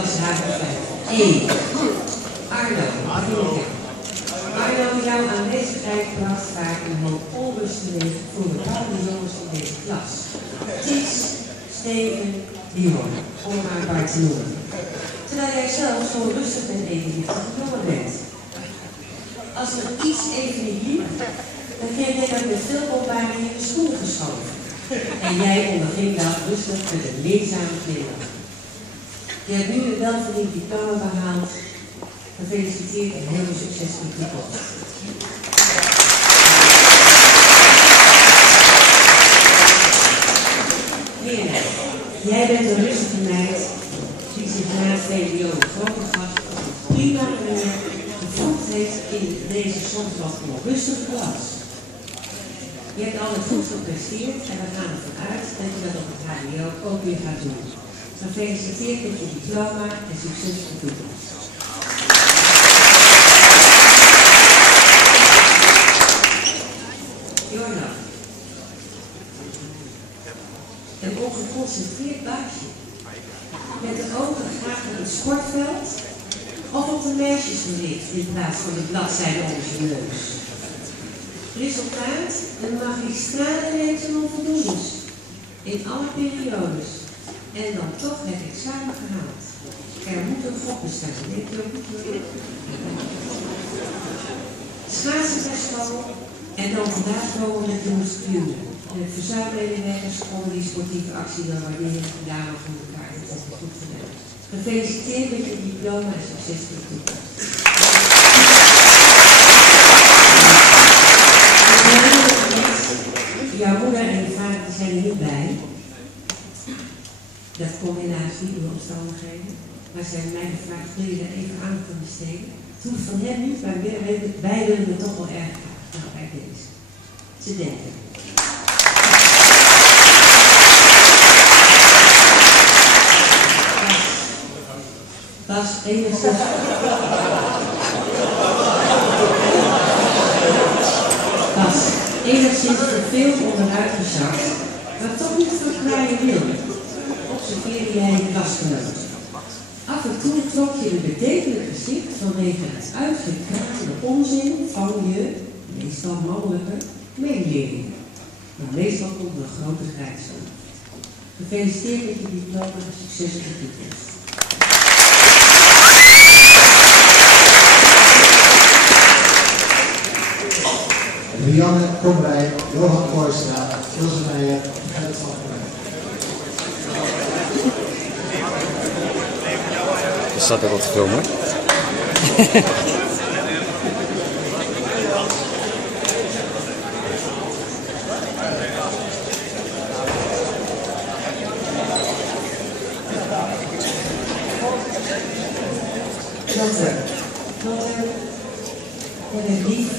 klas H5. 1. Arno. Arno, jouw aanwezigheid bracht vaak een hoop onrust teweeg voor bepaalde jongens in deze klas. Ties, Steven, Dion, om maar een paar te noemen. Terwijl jij zelf zo rustig en evenwichtig jongen bent. Als er iets even niet liep, dan kreeg jij dat met veel opbouwing in de stoel geschoven. En jij onderging dat rustig met een leerzame glimlach. Je hebt nu een welverdiend diploma behaald. Gefeliciteerd en heel veel succes in de toekomst. Mirna, jij bent een rustige meid die zich na het VWO een grote gast op een prima manier gevoegd heeft in deze soms wat onrustige klas. Je hebt altijd goed gepresteerd en we gaan ervan uit dat je dat op het HBO ook weer gaat doen. Gefeliciteerd met je diploma en succes in de toekomst. Jorna, een ongeconcentreerd baasje. Met de ogen graag op het sportveld of op de meisjes gericht in plaats van de bladzijde onder je neus. Resultaat: een magistrale reeks van onvoldoendes in alle periodes. En dan toch het examen gehaald. Er moet een God bestaan. Denk je ook niet? Schaatsen bij school en dan vandaag komen met jongens duwen. En het verzuimmedewerkers onder die sportieve actie dan waarderen gedaan van elkaar. Dat is goed gedaan. Gefeliciteerd met je diploma en succes voor de toekomst. Jouw moeder en je vader zijn er niet bij. Dat kon helaas niet door omstandigheden. Maar ze hebben mij gevraagd, wil je daar even aan kunnen besteden? Het hoeft van hen niet, maar wij willen het toch wel erg graag. Nou, kijk deze. Ze denken. Was enigszins... Was enigszins te veel onderuit gezakt, maar toch niet voor kleine wil. Observeerde jij je klasgenoot. Af en toe trok je een bedenkelijk gezicht vanwege het uitgekraakte onzin van je, meestal mannelijke, medeleerlingen. Maar meestal komt er een grote grijpsel. Gefeliciteerd met je diploma en succes in de toekomst. Rianne, kom bij, Johan Kooistra, Ilse Meijer, Gerrit van Rijn. Er staat er wat te filmen. Jij bent lief